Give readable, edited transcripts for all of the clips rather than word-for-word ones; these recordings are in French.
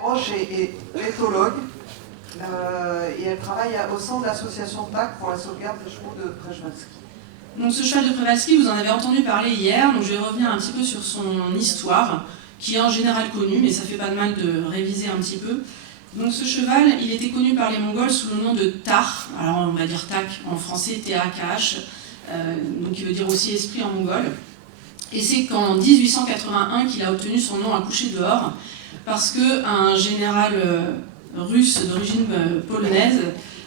Grosch est éthologue et elle travaille au sein de l'association TAC pour la sauvegarde des chevaux de Przewalski. Donc ce cheval de Przewalski, vous en avez entendu parler hier, donc je vais revenir un petit peu sur son histoire, qui est en général connue, mais ça fait pas de mal de réviser un petit peu. Donc ce cheval, il était connu par les Mongols sous le nom de Tar, alors on va dire Tak en français, T-A-K-H, donc qui veut dire aussi esprit en mongol. Et c'est qu'en 1881 qu'il a obtenu son nom à coucher dehors, parce qu'un général russe d'origine polonaise,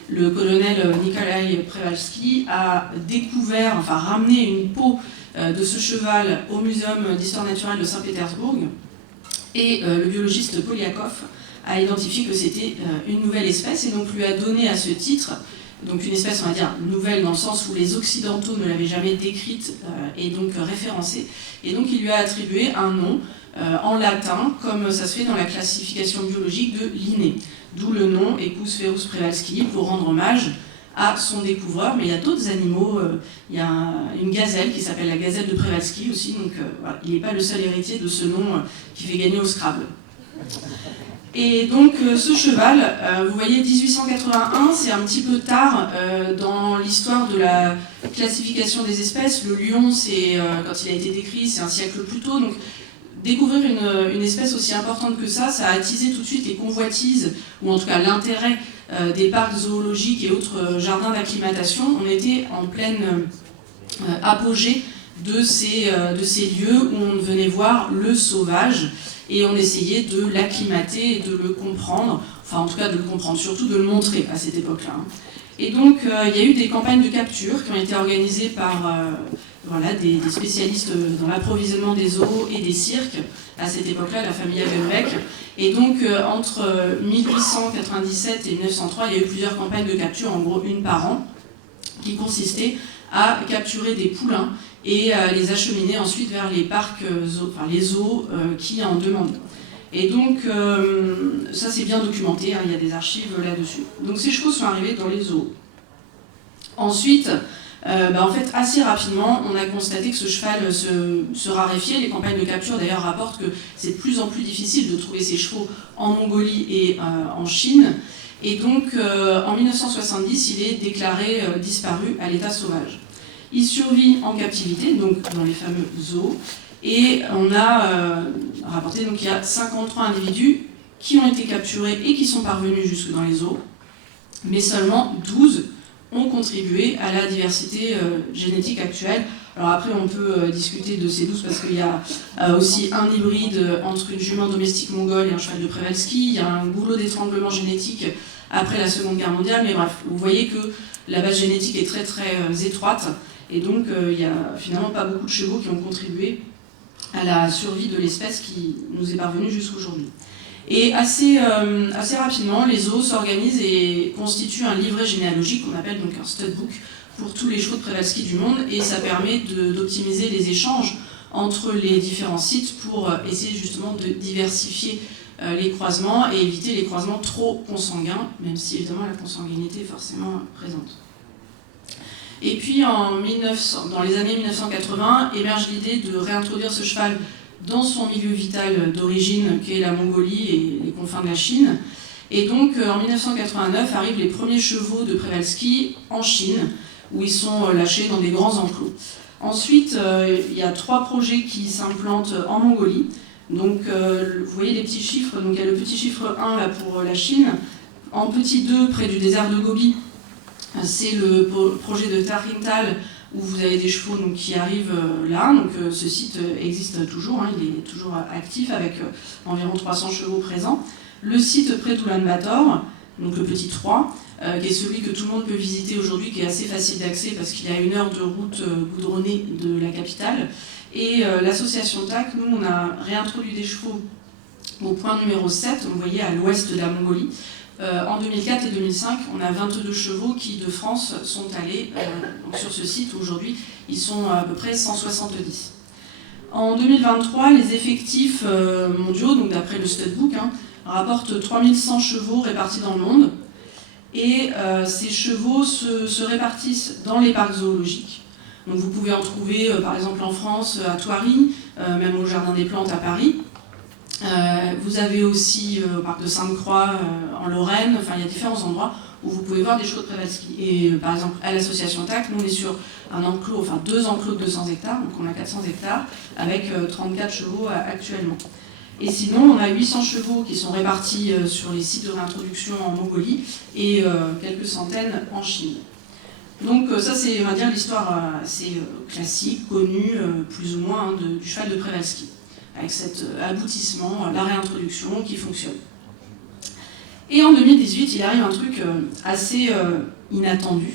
le colonel Nikolai Przewalski, a découvert, enfin ramené une peau de ce cheval au Muséum d'histoire naturelle de Saint-Pétersbourg, et le biologiste Polyakov a identifié que c'était une nouvelle espèce, et donc lui a donné à ce titre, donc une espèce, on va dire, nouvelle dans le sens où les Occidentaux ne l'avaient jamais décrite et donc référencée, et donc il lui a attribué un nom en latin, comme ça se fait dans la classification biologique de Linné, d'où le nom Equus Przewalski, pour rendre hommage à son découvreur. Mais il y a d'autres animaux, il y a une gazelle qui s'appelle la gazelle de Przewalski aussi, donc voilà, il n'est pas le seul héritier de ce nom qui fait gagner au Scrabble. Et donc ce cheval, vous voyez 1881, c'est un petit peu tard dans l'histoire de la classification des espèces. Le lion, c'est quand il a été décrit, c'est un siècle plus tôt. Donc découvrir une espèce aussi importante que ça a attisé tout de suite les convoitises, ou en tout cas l'intérêt des parcs zoologiques et autres jardins d'acclimatation. On était en pleine apogée de ces lieux où on venait voir le sauvage, et on essayait de l'acclimater et de le comprendre, enfin en tout cas de le comprendre, surtout de le montrer à cette époque-là. Et donc il y a eu des campagnes de capture qui ont été organisées par voilà, des spécialistes dans l'approvisionnement des zoos et des cirques, à cette époque-là, la famille Hagenbeck. Et donc entre 1897 et 1903, il y a eu plusieurs campagnes de capture, en gros une par an, qui consistaient à capturer des poulains et à les acheminer ensuite vers les parcs les zoos qui en demandaient. Et donc, ça c'est bien documenté, hein, il y a des archives là-dessus. Donc ces chevaux sont arrivés dans les zoos. Ensuite, en fait, assez rapidement, on a constaté que ce cheval se raréfiait. Les campagnes de capture d'ailleurs rapportent que c'est de plus en plus difficile de trouver ces chevaux en Mongolie et en Chine. Et donc, en 1970, il est déclaré disparu à l'état sauvage. Il survit en captivité, donc dans les fameux zoos, et on a rapporté qu'il y a 53 individus qui ont été capturés et qui sont parvenus jusque dans les zoos, mais seulement 12 ont contribué à la diversité génétique actuelle. Alors après, on peut discuter de ces 12 parce qu'il y a aussi un hybride entre une jument domestique mongole et un cheval de Przewalski, il y a un goulot d'étranglement génétique après la Seconde Guerre mondiale, mais bref, vous voyez que la base génétique est très très étroite, et donc il n'y a finalement pas beaucoup de chevaux qui ont contribué à la survie de l'espèce qui nous est parvenue jusqu'aujourd'hui. Et assez rapidement, les zoos s'organisent et constituent un livret généalogique qu'on appelle donc un studbook pour tous les chevaux de Przewalski du monde, et ça permet d'optimiser les échanges entre les différents sites pour essayer justement de diversifier les croisements et éviter les croisements trop consanguins, même si évidemment la consanguinité est forcément présente. Et puis dans les années 1980, émerge l'idée de réintroduire ce cheval dans son milieu vital d'origine, qui est la Mongolie et les confins de la Chine. Et donc en 1989 arrivent les premiers chevaux de Przewalski en Chine, où ils sont lâchés dans des grands enclos. Ensuite, il y a 3 projets qui s'implantent en Mongolie. Donc vous voyez les petits chiffres, donc il y a le petit chiffre 1 là pour la Chine. En petit 2, près du désert de Gobi, c'est le projet de Tarhintal, où vous avez des chevaux donc, qui arrivent là. Donc ce site existe toujours, hein, il est toujours actif avec environ 300 chevaux présents. Le site près d'Oulan-Bator, donc le petit 3, qui est celui que tout le monde peut visiter aujourd'hui, qui est assez facile d'accès parce qu'il y a 1 heure de route goudronnée de la capitale. Et l'association TAC, nous, on a réintroduit des chevaux au point numéro 7, vous voyez, à l'ouest de la Mongolie. En 2004 et 2005, on a 22 chevaux qui, de France, sont allés sur ce site où aujourd'hui, ils sont à peu près 170. En 2023, les effectifs mondiaux, donc d'après le studbook, rapportent 3100 chevaux répartis dans le monde. Et ces chevaux se répartissent dans les parcs zoologiques. Donc vous pouvez en trouver par exemple en France, à Thoiry, même au Jardin des Plantes à Paris. Vous avez aussi au parc de Sainte-Croix en Lorraine, enfin il y a différents endroits où vous pouvez voir des chevaux de Przewalski. Et par exemple à l'association TAC, nous on est sur un enclos, enfin 2 enclos de 200 hectares, donc on a 400 hectares avec 34 chevaux actuellement. Et sinon on a 800 chevaux qui sont répartis sur les sites de réintroduction en Mongolie et quelques centaines en Chine. Donc ça c'est, on va dire, l'histoire assez classique, connue plus ou moins du cheval de Przewalski, avec cet aboutissement, la réintroduction qui fonctionne. Et en 2018, il arrive un truc assez inattendu,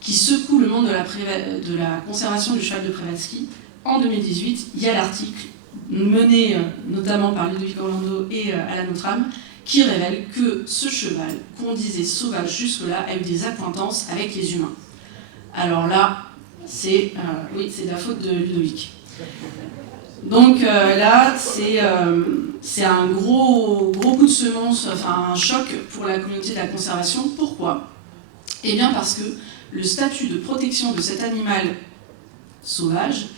qui secoue le monde de la conservation du cheval de Przewalski. En 2018, il y a l'article mené notamment par Ludovic Orlando et Alan Outram, qui révèle que ce cheval, qu'on disait sauvage jusque-là, a eu des accointances avec les humains. Alors là, c'est de la faute de Ludovic. Donc là, c'est un gros coup de semonce, enfin un choc pour la communauté de la conservation. Pourquoi ? Eh bien parce que le statut de protection de cet animal sauvage,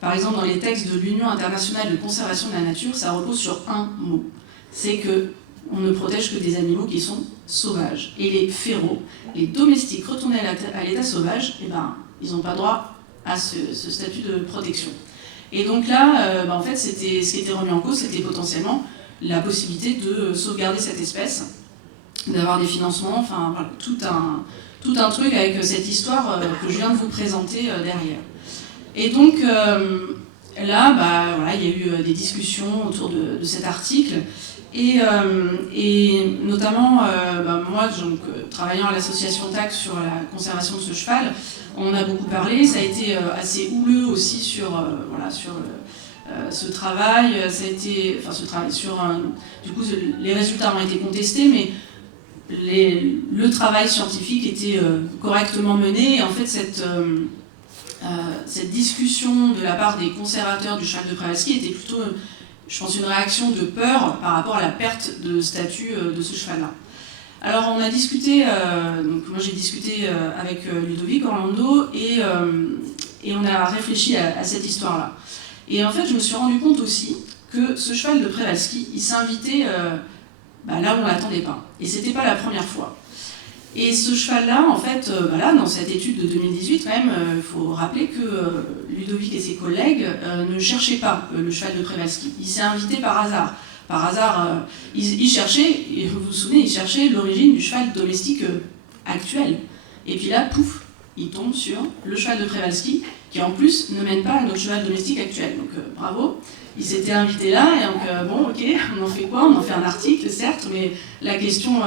par exemple dans les textes de l'Union internationale de conservation de la nature, ça repose sur un mot. C'est qu'on ne protège que des animaux qui sont sauvages. Et les féraux, les domestiques retournés à l'état sauvage, eh ben, ils n'ont pas droit à ce statut de protection. Et donc là, en fait, ce qui était remis en cause, c'était potentiellement la possibilité de sauvegarder cette espèce, d'avoir des financements, enfin voilà, tout un truc avec cette histoire que je viens de vous présenter derrière. Et donc là, voilà, il y a eu des discussions autour de cet article, et notamment, moi, donc, travaillant à l'association TAC sur la conservation de ce cheval, on en a beaucoup parlé, ça a été assez houleux aussi sur ce travail, du coup les résultats ont été contestés, mais le travail scientifique était correctement mené, et en fait cette discussion de la part des conservateurs du cheval de Przewalski était plutôt, je pense, une réaction de peur par rapport à la perte de statut de ce cheval-là. Alors on a discuté, donc moi j'ai discuté avec Ludovic Orlando et on a réfléchi à cette histoire-là. Et en fait je me suis rendu compte aussi que ce cheval de Przewalski, il s'est invité là où on ne l'attendait pas. Et c'était pas la première fois. Et ce cheval-là, en fait, dans cette étude de 2018, quand même, il faut rappeler que Ludovic et ses collègues ne cherchaient pas le cheval de Przewalski. Il s'est invité par hasard. Par hasard, il cherchait, et vous vous souvenez, il cherchait l'origine du cheval domestique actuel. Et puis là, pouf, il tombe sur le cheval de Przewalski, qui en plus ne mène pas à notre cheval domestique actuel. Donc bravo, il s'était invité là, et donc bon, ok, on en fait quoi ? On en fait un article, certes, mais la question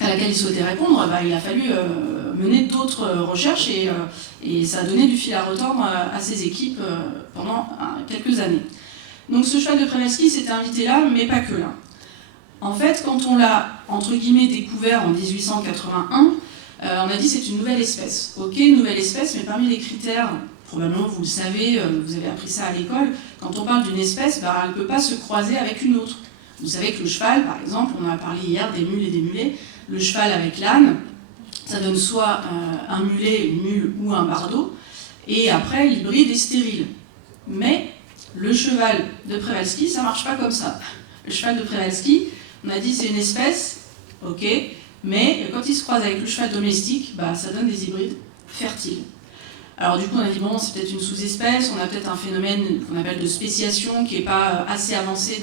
à laquelle il souhaitait répondre, il a fallu mener d'autres recherches, et ça a donné du fil à retordre à ses équipes pendant quelques années. Donc ce cheval de Przewalski s'était invité là, mais pas que là. En fait, quand on l'a, entre guillemets, découvert en 1881, on a dit c'est une nouvelle espèce. Ok, une nouvelle espèce, mais parmi les critères, probablement vous le savez, vous avez appris ça à l'école, quand on parle d'une espèce, elle ne peut pas se croiser avec une autre. Vous savez que le cheval, par exemple, on a parlé hier des mules et des mulets, le cheval avec l'âne, ça donne soit un mulet, une mule ou un bardeau, et après l'hybride est stérile. Mais le cheval de Przewalski, ça ne marche pas comme ça. Le cheval de Przewalski, on a dit c'est une espèce, ok, mais quand il se croise avec le cheval domestique, ça donne des hybrides fertiles. Alors du coup on a dit bon, c'est peut-être une sous-espèce, on a peut-être un phénomène qu'on appelle de spéciation qui n'est pas assez avancé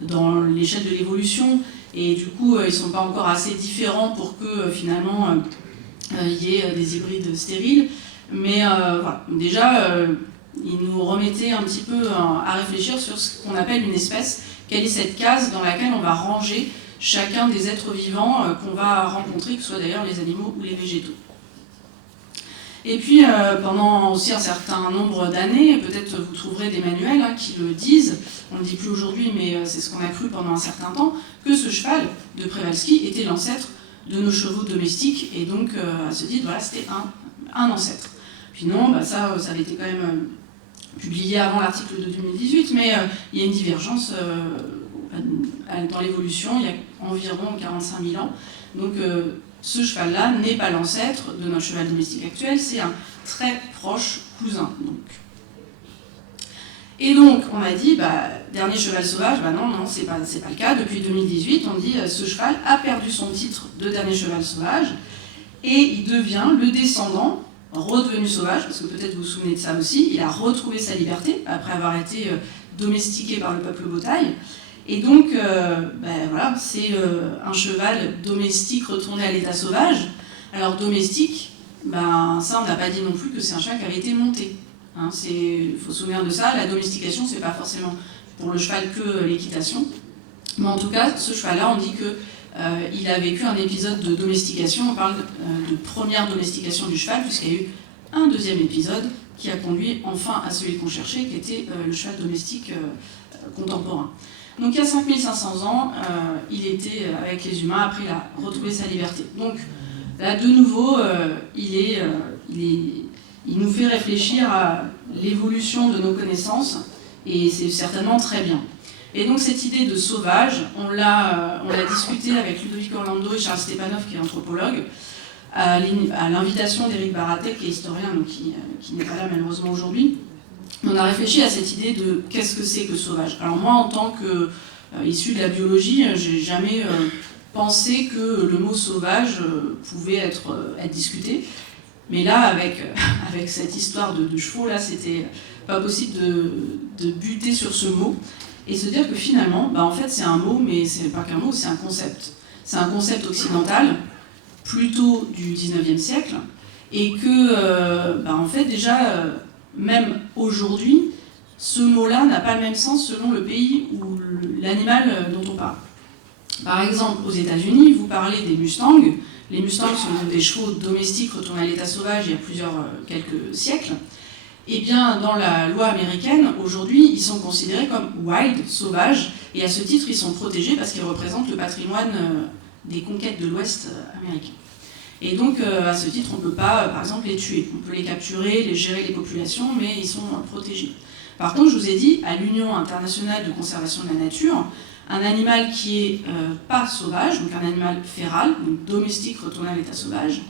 dans l'échelle de l'évolution, et du coup ils ne sont pas encore assez différents pour que finalement il y ait des hybrides stériles. Mais voilà, déjà il nous remettait un petit peu à réfléchir sur ce qu'on appelle une espèce, quelle est cette case dans laquelle on va ranger chacun des êtres vivants qu'on va rencontrer, que ce soit d'ailleurs les animaux ou les végétaux. Et puis pendant aussi un certain nombre d'années, peut-être vous trouverez des manuels qui le disent, on ne le dit plus aujourd'hui, mais c'est ce qu'on a cru pendant un certain temps, que ce cheval de Przewalski était l'ancêtre de nos chevaux domestiques, et donc à se dire, voilà, c'était un ancêtre. Puis non, ça avait été quand même publié avant l'article de 2018, mais il y a une divergence dans l'évolution, il y a environ 45 000 ans. Donc ce cheval-là n'est pas l'ancêtre de notre cheval domestique actuel, c'est un très proche cousin. Donc. Et donc, on a dit, dernier cheval sauvage, non, c'est pas le cas. Depuis 2018, on dit, ce cheval a perdu son titre de dernier cheval sauvage, et il devient le descendant, redevenu sauvage, parce que peut-être vous vous souvenez de ça aussi, il a retrouvé sa liberté, après avoir été domestiqué par le peuple Botaï. Et donc, voilà, c'est un cheval domestique retourné à l'état sauvage. Alors, domestique, ça, on n'a pas dit non plus que c'est un cheval qui avait été monté. Il faut se souvenir de ça, la domestication, c'est pas forcément pour le cheval que l'équitation. Mais en tout cas, ce cheval-là, on dit qu'il a vécu un épisode de domestication. On parle de première domestication du cheval, puisqu'il y a eu un deuxième épisode qui a conduit enfin à celui qu'on cherchait, qui était le cheval domestique contemporain. Donc il y a 5500 ans, il était avec les humains, après il a retrouvé sa liberté. Donc là, de nouveau, il nous fait réfléchir à l'évolution de nos connaissances, et c'est certainement très bien. Et donc cette idée de sauvage, on l'a discuté avec Ludovic Orlando et Charles Stepanov, qui est anthropologue, à l'invitation d'Éric Baratek, qui est historien, donc qui n'est pas là malheureusement aujourd'hui. On a réfléchi à cette idée de qu'est-ce que c'est que sauvage. Alors moi, en tant qu'issu de la biologie, j'ai jamais pensé que le mot sauvage pouvait être discuté. Mais là, avec cette histoire de chevaux, là, c'était pas possible de buter sur ce mot et se dire que finalement, en fait, c'est un mot, mais c'est pas qu'un mot, c'est un concept. C'est un concept occidental, plutôt du 19e siècle, et que, en fait, déjà, même aujourd'hui, ce mot-là n'a pas le même sens selon le pays ou l'animal dont on parle. Par exemple, aux États-Unis, vous parlez des Mustangs. Les Mustangs sont des chevaux domestiques retournés à l'état sauvage il y a quelques siècles. Eh bien, dans la loi américaine, aujourd'hui, ils sont considérés comme wild, sauvages, et à ce titre, ils sont protégés parce qu'ils représentent le patrimoine des conquêtes de l'Ouest américain. Et donc, à ce titre, on ne peut pas, par exemple, les tuer. On peut les capturer, les gérer les populations, mais ils sont protégés. Par contre, je vous ai dit, à l'Union internationale de conservation de la nature, un animal qui est pas sauvage, donc un animal féral, donc domestique retourné à l'état sauvage,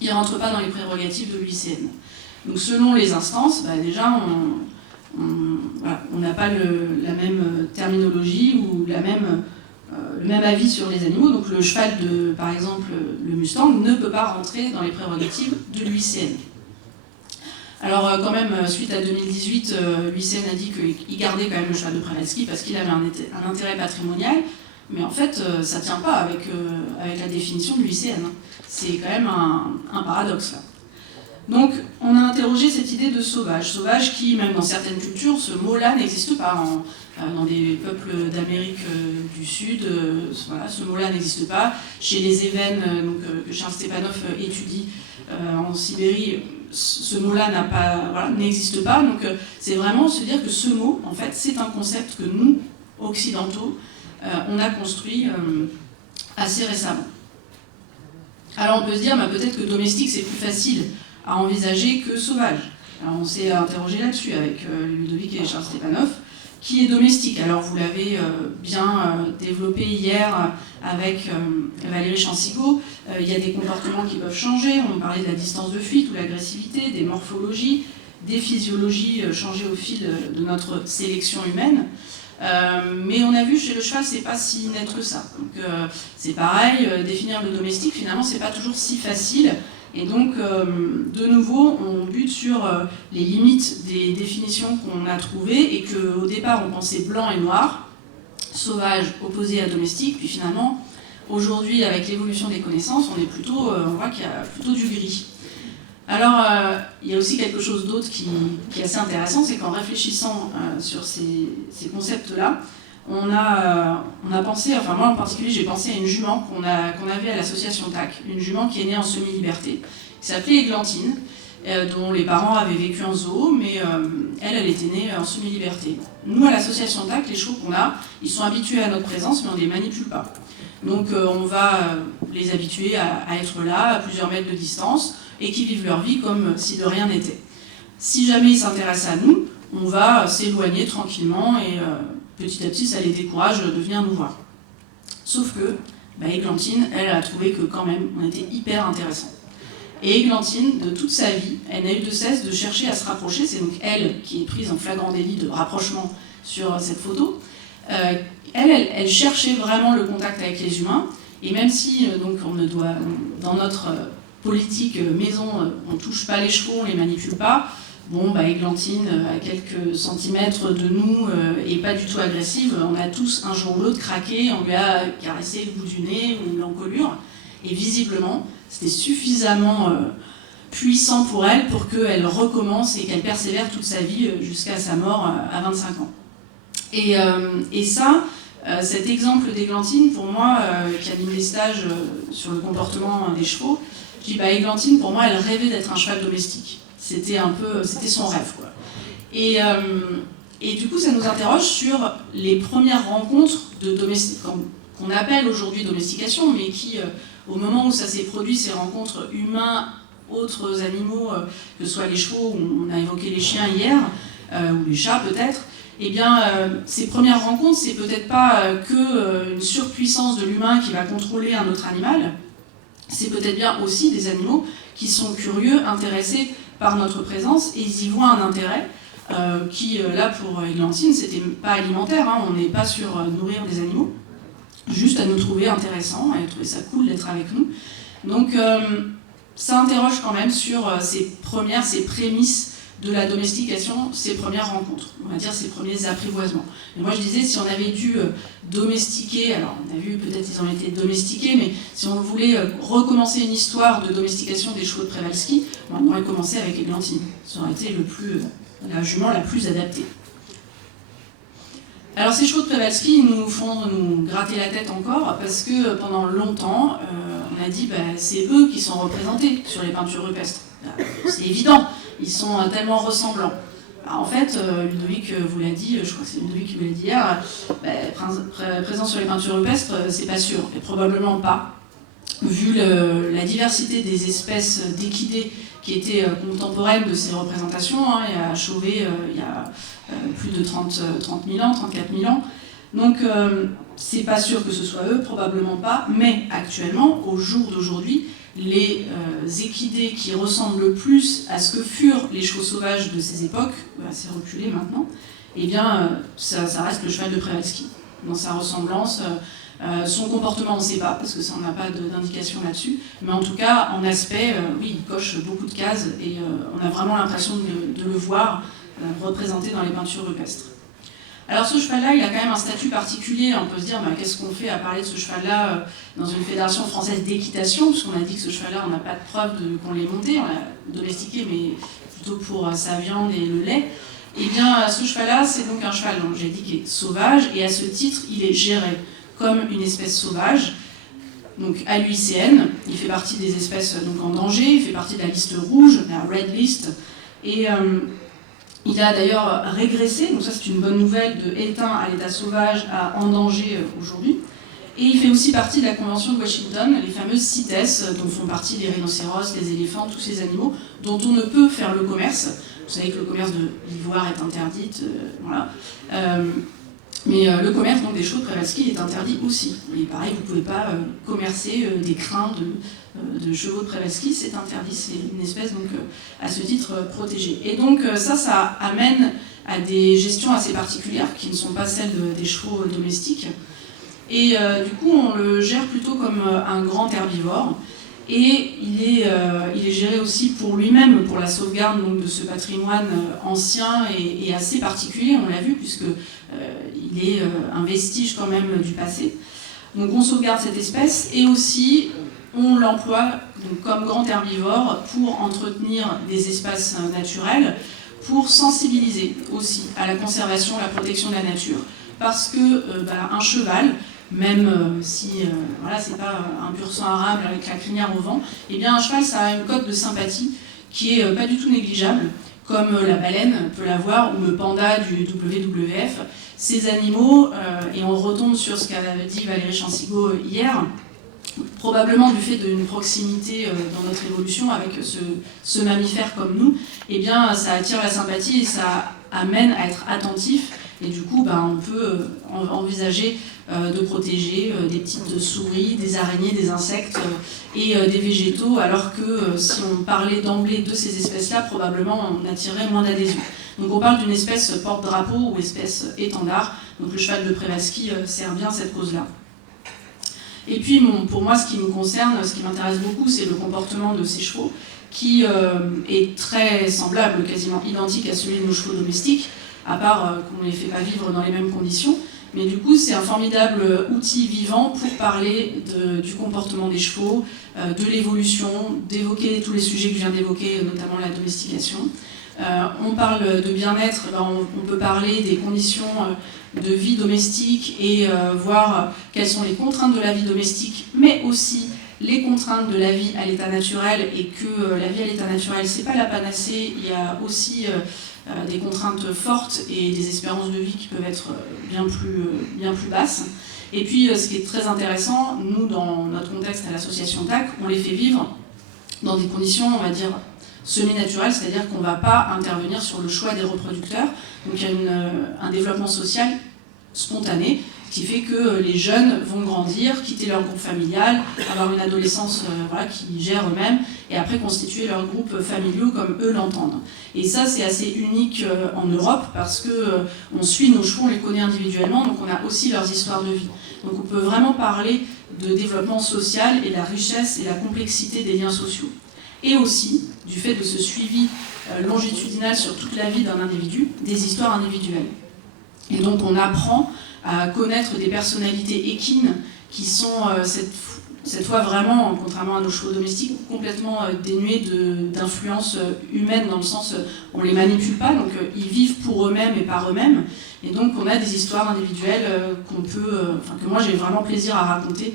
il ne rentre pas dans les prérogatives de l'UICN. Donc selon les instances, déjà on n'a pas la même terminologie ou le même avis sur les animaux. Donc le cheval, par exemple le Mustang, ne peut pas rentrer dans les prérogatives de l'UICN. Alors quand même, suite à 2018, l'UICN a dit qu'il gardait quand même le cheval de Przewalski parce qu'il avait un intérêt patrimonial, mais en fait ça ne tient pas avec la définition de l'UICN. C'est quand même un paradoxe là. Donc on a interrogé cette idée de sauvage. Sauvage qui, même dans certaines cultures, ce mot-là n'existe pas. Dans des peuples d'Amérique du Sud, ce mot-là n'existe pas. Chez les Évènes, que Charles Stepanov étudie en Sibérie, ce mot-là n'existe pas. Donc c'est vraiment se dire que ce mot, en fait, c'est un concept que nous, occidentaux, on a construit assez récemment. Alors on peut se dire, peut-être que domestique c'est plus facile à envisager que sauvage. Alors on s'est interrogé là-dessus avec Ludovic et Charles Stepanov, qui est domestique. Alors vous l'avez bien développé hier avec Valérie Chancigo. Il y a des comportements qui peuvent changer. On parlait de la distance de fuite ou l'agressivité, des morphologies, des physiologies changées au fil de notre sélection humaine. Mais on a vu chez le cheval, c'est pas si net que ça. Donc c'est pareil, définir le domestique, finalement, c'est pas toujours si facile. Et donc, de nouveau, on bute sur les limites des définitions qu'on a trouvées et qu'au départ, on pensait blanc et noir, sauvage opposé à domestique, puis finalement, aujourd'hui, avec l'évolution des connaissances, on voit qu'il y a plutôt du gris. Alors, il y a aussi quelque chose d'autre qui est assez intéressant, c'est qu'en réfléchissant sur ces concepts-là, on a pensé, enfin moi en particulier, j'ai pensé à une jument qu'on avait à l'association TAC, une jument qui est née en semi-liberté, qui s'appelait Églantine, dont les parents avaient vécu en zoo, mais elle était née en semi-liberté. Nous, à l'association TAC, les chevaux qu'on a, ils sont habitués à notre présence, mais on ne les manipule pas. Donc on va les habituer à être là, à plusieurs mètres de distance, et qui vivent leur vie comme si de rien n'était. Si jamais ils s'intéressent à nous, on va s'éloigner tranquillement et petit à petit ça les décourage de venir nous voir. Sauf que Églantine, elle a trouvé que quand même on était hyper intéressant. Et Églantine, de toute sa vie, elle n'a eu de cesse de chercher à se rapprocher. C'est donc elle qui est prise en flagrant délit de rapprochement sur cette photo. Elle cherchait vraiment le contact avec les humains. Et même si donc on ne doit, dans notre politique maison, on ne touche pas les chevaux, on ne les manipule pas, bon, Églantine, à quelques centimètres de nous, et pas du tout agressive, on a tous un jour ou l'autre craqué, on lui a caressé le bout du nez ou l'encolure. Et visiblement, c'était suffisamment puissant pour elle pour qu'elle recommence et qu'elle persévère toute sa vie jusqu'à sa mort à 25 ans. Et ça, cet exemple d'Églantine, pour moi, qui anime les stages sur le comportement des chevaux, je dis, Églantine, pour moi, elle rêvait d'être un cheval domestique. C'était son rêve, quoi. Et du coup, ça nous interroge sur les premières rencontres de qu'on appelle aujourd'hui domestication, mais qui, au moment où ça s'est produit, ces rencontres humains, autres animaux, que ce soit les chevaux, on a évoqué les chiens hier, ou les chats peut-être, eh bien, ces premières rencontres, c'est peut-être pas qu'une surpuissance de l'humain qui va contrôler un autre animal, c'est peut-être bien aussi des animaux qui sont curieux, intéressés par notre présence, et ils y voient un intérêt qui, là, pour Églantine, c'était pas alimentaire, hein, on n'est pas sur nourrir des animaux, juste à nous trouver intéressants, et à trouver ça cool d'être avec nous. Donc, ça interroge quand même sur ces prémices de la domestication, ces premières rencontres, on va dire ces premiers apprivoisements. Et moi je disais, si on avait dû domestiquer, alors on a vu peut-être ils ont été domestiqués, mais si on voulait recommencer une histoire de domestication des chevaux de Przewalski, on aurait commencé avec Églantine. Ça aurait été la jument la plus adaptée. Alors ces chevaux de Przewalski, ils nous font nous gratter la tête encore, parce que pendant longtemps, on a dit c'est eux qui sont représentés sur les peintures rupestres. C'est évident, ils sont tellement ressemblants. Alors en fait, Ludovic vous l'a dit, je crois que c'est Ludovic qui vous l'a dit hier, présent sur les peintures rupestres, c'est pas sûr, et probablement pas, vu la diversité des espèces d'équidés qui étaient contemporaines de ces représentations, hein, et à Chauvet, il y a plus de 30 000 ans, 34 000 ans. Donc, c'est pas sûr que ce soit eux, probablement pas, mais actuellement, au jour d'aujourd'hui, les équidés qui ressemblent le plus à ce que furent les chevaux sauvages de ces époques, assez reculés maintenant, eh bien, ça reste le cheval de Przewalski. Dans sa ressemblance, son comportement, on ne sait pas, parce que ça, on n'a pas d'indication là-dessus, mais en tout cas, en aspect, oui, il coche beaucoup de cases, et on a vraiment l'impression de le voir représenté dans les peintures rupestres. Alors ce cheval-là, il a quand même un statut particulier. On peut se dire, qu'est-ce qu'on fait à parler de ce cheval-là dans une fédération française d'équitation, puisqu'on a dit que ce cheval-là, on n'a pas de preuve qu'on l'ait monté, on l'a domestiqué, mais plutôt pour sa viande et le lait. Eh bien, ce cheval-là, c'est donc un cheval, donc j'ai dit, qui est sauvage, et à ce titre, il est géré comme une espèce sauvage, donc à l'UICN. Il fait partie des espèces donc, en danger, il fait partie de la liste rouge, la Red List, et il a d'ailleurs régressé, donc ça c'est une bonne nouvelle, de éteint à l'état sauvage à en danger aujourd'hui. Et il fait aussi partie de la Convention de Washington, les fameuses CITES, dont font partie les rhinocéros, les éléphants, tous ces animaux, dont on ne peut faire le commerce. Vous savez que le commerce de l'ivoire est interdit, voilà. Mais le commerce donc, des chevaux de Przewalski est interdit aussi. Et pareil, vous ne pouvez pas commercer des crins de chevaux de Przewalski, c'est interdit, c'est une espèce donc à ce titre protégée. Et donc ça amène à des gestions assez particulières qui ne sont pas celles des chevaux domestiques. Et du coup, on le gère plutôt comme un grand herbivore. Et il est géré aussi pour lui-même, pour la sauvegarde donc, de ce patrimoine ancien et assez particulier, on l'a vu, puisque il est un vestige quand même du passé. Donc on sauvegarde cette espèce et aussi on l'emploie comme grand herbivore pour entretenir des espaces naturels, pour sensibiliser aussi à la conservation, à la protection de la nature. Parce que un cheval, même si voilà, c'est pas un pur sang arabe avec la crinière au vent, eh bien un cheval ça a une cote de sympathie qui est pas du tout négligeable, comme la baleine peut l'avoir ou le panda du WWF. Ces animaux, et on retombe sur ce qu'a dit Valérie Chancigo hier, probablement du fait d'une proximité dans notre évolution avec ce mammifère comme nous, eh bien ça attire la sympathie et ça amène à être attentif Et du coup, on peut envisager de protéger des petites souris, des araignées, des insectes et des végétaux, alors que si on parlait d'emblée de ces espèces-là, probablement on attirerait moins d'adhésion. Donc on parle d'une espèce porte-drapeau ou espèce étendard. Donc le cheval de Przewalski sert bien cette cause-là. Et puis pour moi, ce qui me concerne, ce qui m'intéresse beaucoup, c'est le comportement de ces chevaux, qui est très semblable, quasiment identique à celui de nos chevaux domestiques, à part qu'on ne les fait pas vivre dans les mêmes conditions. Mais du coup, c'est un formidable outil vivant pour parler du comportement des chevaux, de l'évolution, d'évoquer tous les sujets que je viens d'évoquer, notamment la domestication. On parle de bien-être, on peut parler des conditions de vie domestique et voir quelles sont les contraintes de la vie domestique, mais aussi les contraintes de la vie à l'état naturel, et que la vie à l'état naturel, c'est pas la panacée, il y a aussi des contraintes fortes et des espérances de vie qui peuvent être bien plus basses. Et puis, ce qui est très intéressant, nous, dans notre contexte à l'association TAC, on les fait vivre dans des conditions, on va dire, semi-naturelles, c'est-à-dire qu'on ne va pas intervenir sur le choix des reproducteurs. Donc il y a un développement social spontané, qui fait que les jeunes vont grandir, quitter leur groupe familial, avoir une adolescence qui gère eux-mêmes, et après constituer leurs groupes familiaux comme eux l'entendent. Et ça, c'est assez unique en Europe, parce qu'on suit nos chevaux, on les connaît individuellement, donc on a aussi leurs histoires de vie. Donc on peut vraiment parler de développement social et de la richesse et la complexité des liens sociaux. Et aussi du fait de ce suivi longitudinal sur toute la vie d'un individu, des histoires individuelles. Et donc on apprend à connaître des personnalités équines qui sont cette fois vraiment, contrairement à nos chevaux domestiques, complètement dénués d'influence humaine, dans le sens on les manipule pas, donc ils vivent pour eux-mêmes et par eux-mêmes. Et donc on a des histoires individuelles que moi j'ai vraiment plaisir à raconter,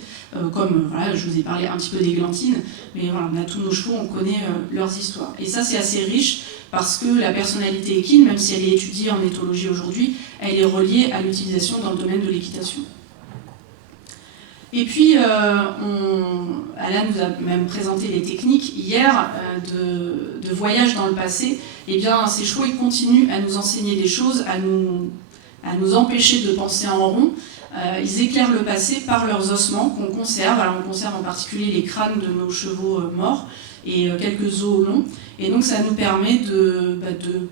comme je vous ai parlé un petit peu d'églantine, mais voilà, on a tous nos chevaux, on connaît leurs histoires. Et ça c'est assez riche, parce que la personnalité équine, même si elle est étudiée en éthologie aujourd'hui, elle est reliée à l'utilisation dans le domaine de l'équitation. Et puis, Alan nous a même présenté les techniques hier de voyage dans le passé. Eh bien, ces chevaux, ils continuent à nous enseigner des choses, à nous empêcher de penser en rond. Ils éclairent le passé par leurs ossements qu'on conserve. Alors, on conserve en particulier les crânes de nos chevaux morts et quelques os longs. Et donc, ça nous permet de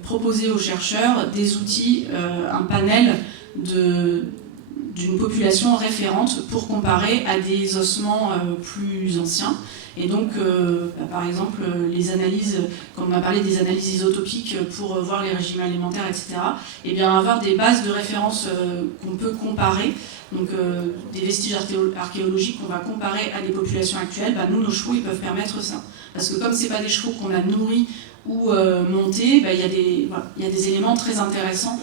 proposer aux chercheurs des outils, un panel d'une population référente pour comparer à des ossements plus anciens. Et donc, par exemple, les analyses, quand on a parlé des analyses isotopiques pour voir les régimes alimentaires, etc., et bien avoir des bases de référence qu'on peut comparer, donc des vestiges archéologiques qu'on va comparer à des populations actuelles, nous, nos chevaux, ils peuvent permettre ça. Parce que comme ce n'est pas des chevaux qu'on a nourris ou montés, il y a des éléments très intéressants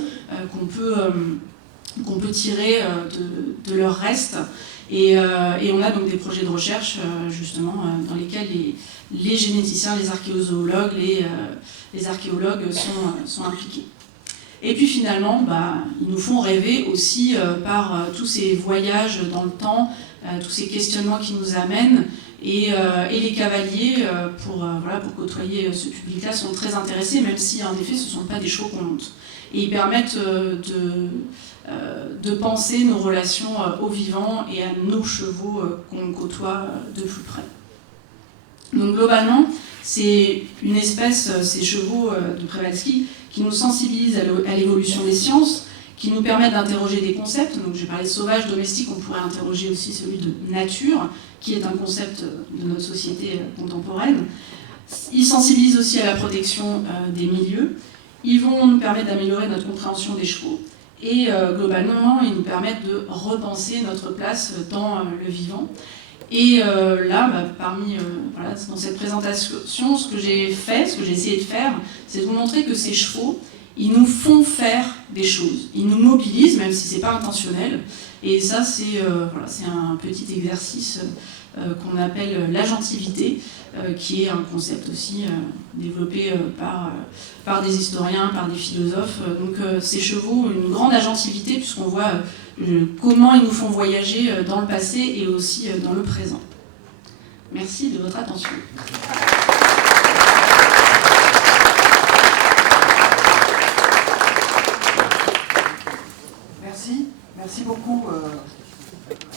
qu'on peut tirer de leurs restes. Et on a donc des projets de recherche, justement, dans lesquels les généticiens, les archéozoologues, les archéologues sont impliqués. Et puis finalement, ils nous font rêver aussi par tous ces voyages dans le temps, tous ces questionnements qui nous amènent. Et les cavaliers, pour côtoyer ce public-là, sont très intéressés, même si en effet ce ne sont pas des chevaux qu'on monte. Et ils permettent de penser nos relations aux vivants et à nos chevaux qu'on côtoie de plus près. Donc globalement, c'est une espèce, ces chevaux de Przewalski, qui nous sensibilisent à l'évolution des sciences, qui nous permettent d'interroger des concepts. Donc j'ai parlé de sauvage, domestique, on pourrait interroger aussi celui de nature, qui est un concept de notre société contemporaine. Ils sensibilisent aussi à la protection des milieux. Ils vont nous permettre d'améliorer notre compréhension des chevaux. Et globalement, ils nous permettent de repenser notre place dans le vivant. Et là, dans cette présentation, ce que j'ai essayé de faire, c'est de vous montrer que ces chevaux, ils nous font faire des choses. Ils nous mobilisent, même si ce n'est pas intentionnel. Et ça, c'est un petit exercice qu'on appelle l'agentivité, qui est un concept aussi développé par des historiens, par des philosophes. Donc ces chevaux ont une grande agentivité, puisqu'on voit comment ils nous font voyager dans le passé et aussi dans le présent. Merci de votre attention. Merci beaucoup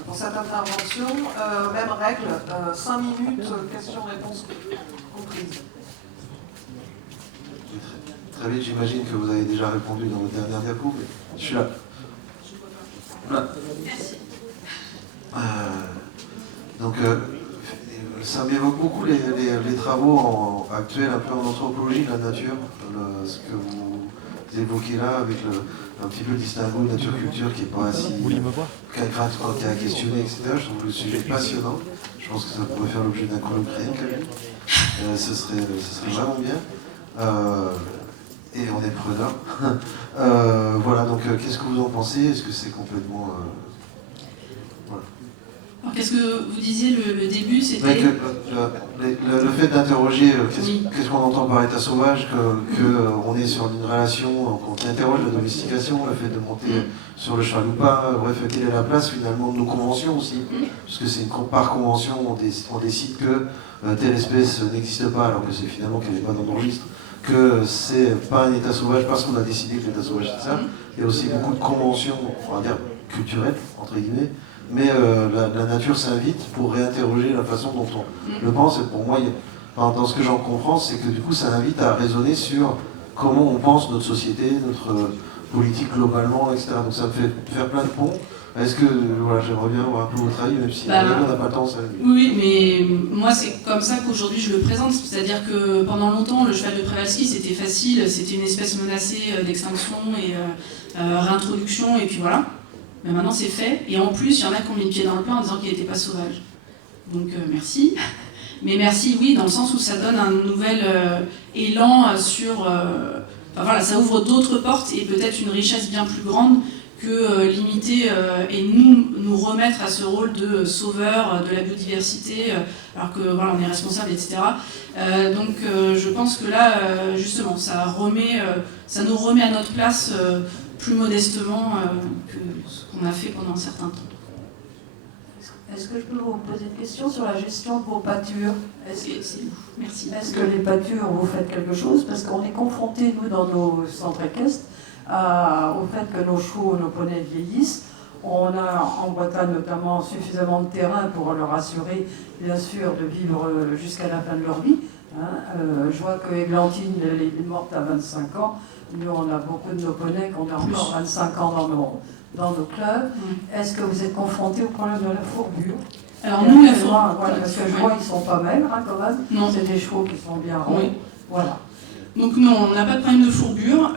pour cette intervention. Même règle, 5 minutes, questions-réponses comprises. Très vite, j'imagine que vous avez déjà répondu dans votre dernière diapo, mais je suis là. Voilà. Merci. Donc, ça m'évoque beaucoup les travaux actuels un peu en anthropologie de la nature, ce que vous évoquez là avec un petit peu le distinguo nature-culture qui n'est pas assez qui a questionné, etc. Je trouve le sujet passionnant. Je pense que ça pourrait faire l'objet d'un colloque rien. Ce serait vraiment bien. Et on est preneur. Voilà, donc qu'est-ce que vous en pensez? Est-ce que c'est complètement... voilà. Alors qu'est-ce que vous disiez le début, c'était... Le fait d'interroger qu'est-ce qu'on entend par état sauvage, qu'on est sur une relation, qu'on interroge la domestication, le fait de monter sur le cheval ou pas, bref, quelle est la place finalement de nos conventions aussi, puisque c'est par convention, on décide que telle espèce n'existe pas, alors que c'est finalement qu'elle n'est pas dans le registre, que c'est pas un état sauvage parce qu'on a décidé que l'état sauvage c'est ça. Il y a aussi beaucoup de conventions, on va dire culturelles, entre guillemets, mais la nature s'invite pour réinterroger la façon dont on le pense. Et pour moi, dans ce que j'en comprends, c'est que du coup ça invite à raisonner sur comment on pense notre société, notre politique globalement, etc. Donc ça me fait faire plein de ponts. Est-ce que, voilà, j'aimerais bien voir un peu votre avis, même si on n'a pas le temps, ça... Oui, mais moi c'est comme ça qu'aujourd'hui je le présente, c'est-à-dire que pendant longtemps le cheval de Przewalski c'était facile, c'était une espèce menacée d'extinction et réintroduction, et puis voilà. Mais maintenant c'est fait, et en plus il y en a qui ont mis le pied dans le plat en disant qu'il n'était pas sauvage. Donc merci. Mais merci, oui, dans le sens où ça donne un nouvel élan sur... Enfin voilà, ça ouvre d'autres portes et peut-être une richesse bien plus grande que limiter et nous remettre à ce rôle de sauveur de la biodiversité, alors que voilà, on est responsable, etc. Donc je pense que là, justement, ça nous remet à notre place plus modestement que ce qu'on a fait pendant un certain temps. Est-ce que je peux vous poser une question sur la gestion de vos pâtures? Merci. Est-ce que les pâtures, vous faites quelque chose? Parce qu'on est confrontés, nous, dans nos centres équestres, au fait que nos chevaux, nos poneys vieillissent. On a en Bretagne notamment suffisamment de terrain pour leur assurer, bien sûr, de vivre jusqu'à la fin de leur vie. Je vois que Églantine, elle est morte à 25 ans. Nous, on a beaucoup de nos poneys qui ont encore 25 ans dans nos clubs. Est-ce que vous êtes confrontés au problème de la fourbure? Alors nous, la fourbure... Voilà, parce que je vois, ils sont pas maigres, quand même. Non. C'est des chevaux qui sont bien ronds. Oui. Voilà. Donc non, on n'a pas de problème de fourbure.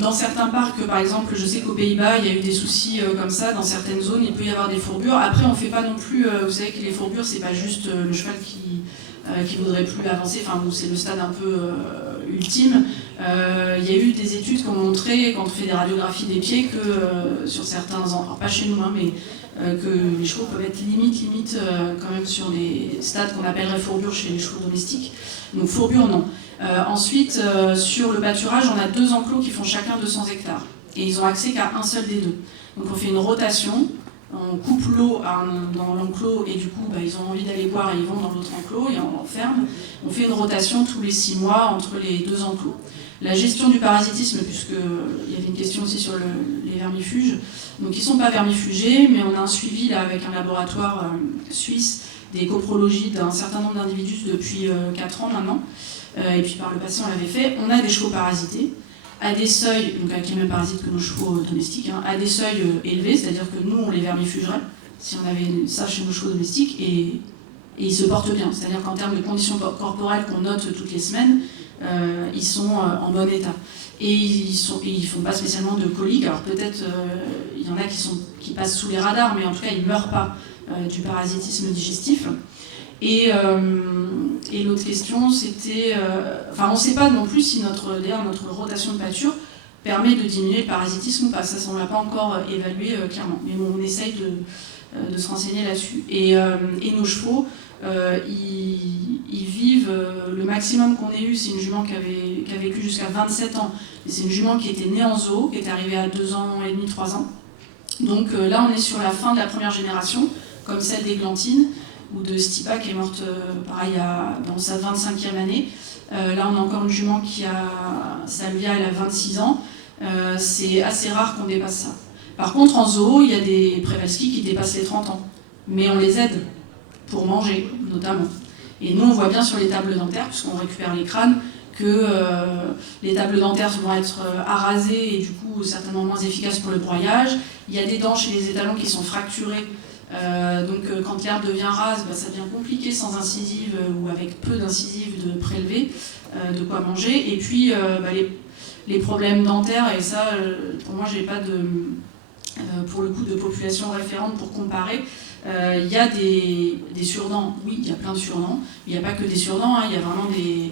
Dans certains parcs, par exemple, je sais qu'aux Pays-Bas, il y a eu des soucis comme ça. Dans certaines zones, il peut y avoir des fourbures. Après, on ne fait pas non plus... vous savez que les fourbures, c'est pas juste le cheval qui voudrait plus avancer, enfin, c'est le stade un peu ultime. Il y a eu des études qui ont montré, quand on fait des radiographies des pieds, que sur certains endroits, pas chez nous, mais que les chevaux peuvent être limite quand même sur des stades qu'on appellerait fourbure chez les chevaux domestiques. Donc fourbure, non. Ensuite, sur le pâturage, on a 2 enclos qui font chacun 200 hectares. Et ils ont accès qu'à un seul des 2. Donc on fait une rotation, on coupe l'eau dans l'enclos et du coup ils ont envie d'aller boire et ils vont dans l'autre enclos et on ferme. On fait une rotation tous les 6 mois entre les 2 enclos. La gestion du parasitisme, puisqu'il y avait une question aussi sur les vermifuges, donc ils ne sont pas vermifugés, mais on a un suivi là, avec un laboratoire suisse des coprologies d'un certain nombre d'individus depuis 4 ans maintenant. Et puis par le passé on l'avait fait. On a des chevaux parasités à des seuils, donc avec les mêmes parasites que nos chevaux domestiques, à des seuils élevés, c'est-à-dire que nous on les vermifugerait si on avait ça chez nos chevaux domestiques, et ils se portent bien, c'est-à-dire qu'en termes de conditions corporelles qu'on note toutes les semaines, ils sont en bon état. Et ils font pas spécialement de coliques, alors peut-être il y en a qui passent sous les radars, mais en tout cas ils ne meurent pas du parasitisme digestif. Et l'autre question, c'était... on ne sait pas non plus si notre rotation de pâture permet de diminuer le parasitisme ou pas. Ça, on ne l'a pas encore évalué clairement. Mais bon, on essaye de se renseigner là-dessus. Et nos chevaux, ils vivent le maximum qu'on ait eu. C'est une jument qui a vécu jusqu'à 27 ans. Et c'est une jument qui était née en zoo, qui est arrivée à 2 ans et demi, 3 ans. Donc là, on est sur la fin de la première génération, comme celle d'Églantine, ou de Stipa qui est morte pareil dans sa 25e année. Là on a encore une jument qui a Salvia, elle a 26 ans. C'est assez rare qu'on dépasse ça. Par contre, en zoo, il y a des Przewalski qui dépassent les 30 ans. Mais on les aide pour manger, notamment. Et nous, on voit bien sur les tables dentaires, puisqu'on récupère les crânes, que les tables dentaires vont être arasées et du coup certainement moins efficaces pour le broyage. Il y a des dents chez les étalons qui sont fracturées. Donc quand l'herbe devient rase, ça devient compliqué sans incisive ou avec peu d'incisive de prélever de quoi manger. Et puis les problèmes dentaires, et ça pour moi j'ai pas pour le coup de population référente pour comparer. Il y a des surdents, oui, il y a plein de surdents. Il n'y a pas que des surdents, il y a vraiment des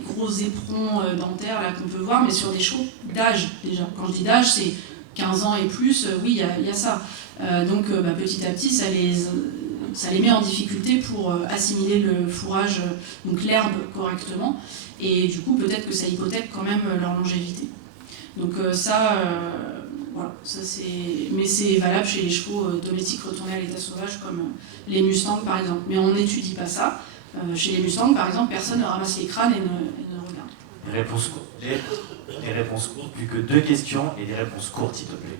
gros éperons dentaires là qu'on peut voir, mais sur des chevaux d'âge déjà. Quand je dis d'âge, c'est 15 ans et plus, oui, il y a ça. Donc petit à petit, ça les met en difficulté pour assimiler le fourrage, donc l'herbe correctement, et du coup peut-être que ça hypothèque quand même leur longévité. Donc voilà, mais c'est valable chez les chevaux domestiques retournés à l'état sauvage comme les Mustangs par exemple. Mais on n'étudie pas ça. Chez les Mustangs par exemple, personne ne ramasse les crânes et ne regarde. Les réponses courtes, plus que 2 questions et des réponses courtes s'il te plaît.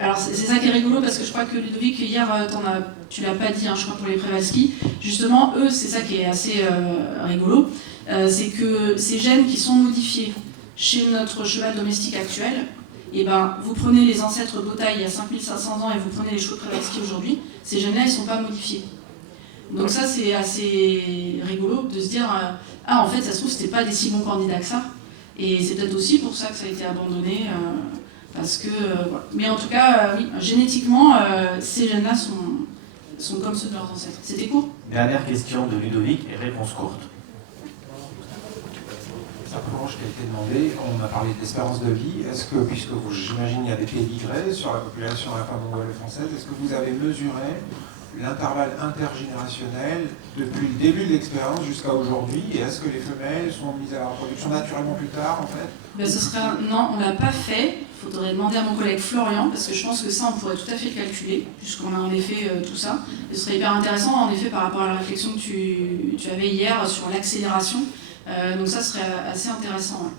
Alors c'est ça qui est rigolo parce que je crois que Ludovic, hier, tu l'as pas dit, je crois pour les Przewalski, justement eux c'est ça qui est assez rigolo, c'est que ces gènes qui sont modifiés chez notre cheval domestique actuel, et vous prenez les ancêtres d'Otay il y a 5500 ans et vous prenez les chevaux de Przewalski aujourd'hui, ces gènes-là ils ne sont pas modifiés. Donc ça c'est assez rigolo de se dire en fait ça se trouve c'était pas des si bons candidats que ça, et c'est peut-être aussi pour ça que ça a été abandonné. Parce que, voilà. Mais en tout cas, oui, génétiquement, ces gènes-là sont comme ceux de leurs ancêtres. C'était court. Dernière question de Ludovic et réponse courte. Simplement, je t'ai été demandé, on a parlé d'espérance de vie. Est-ce que, puisque j'imagine il y a des pédigrés sur la population à la fois mongole et française, est-ce que vous avez mesuré l'intervalle intergénérationnel depuis le début de l'expérience jusqu'à aujourd'hui, et est-ce que les femelles sont mises à la reproduction naturellement plus tard en fait? Non, on ne l'a pas fait. Il faudrait demander à mon collègue Florian, parce que je pense que ça on pourrait tout à fait le calculer, puisqu'on a en effet tout ça. Et ce serait hyper intéressant en effet par rapport à la réflexion que tu avais hier sur l'accélération. Donc ça serait assez intéressant.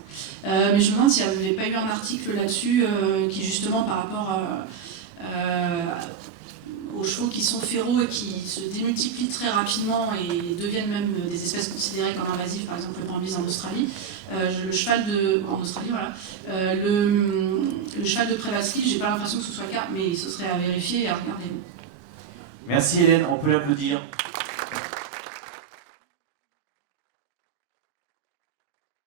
Ouais. Mais je me demande s'il n'y avait pas eu un article là-dessus qui justement par rapport aux chevaux qui sont féraux et qui se démultiplient très rapidement et deviennent même des espèces considérées comme invasives, par exemple le brambis en Australie. Le cheval de Przewalski, j'ai pas l'impression que ce soit le cas, mais ce serait à vérifier et à regarder. Merci Hélène, on peut l'applaudir.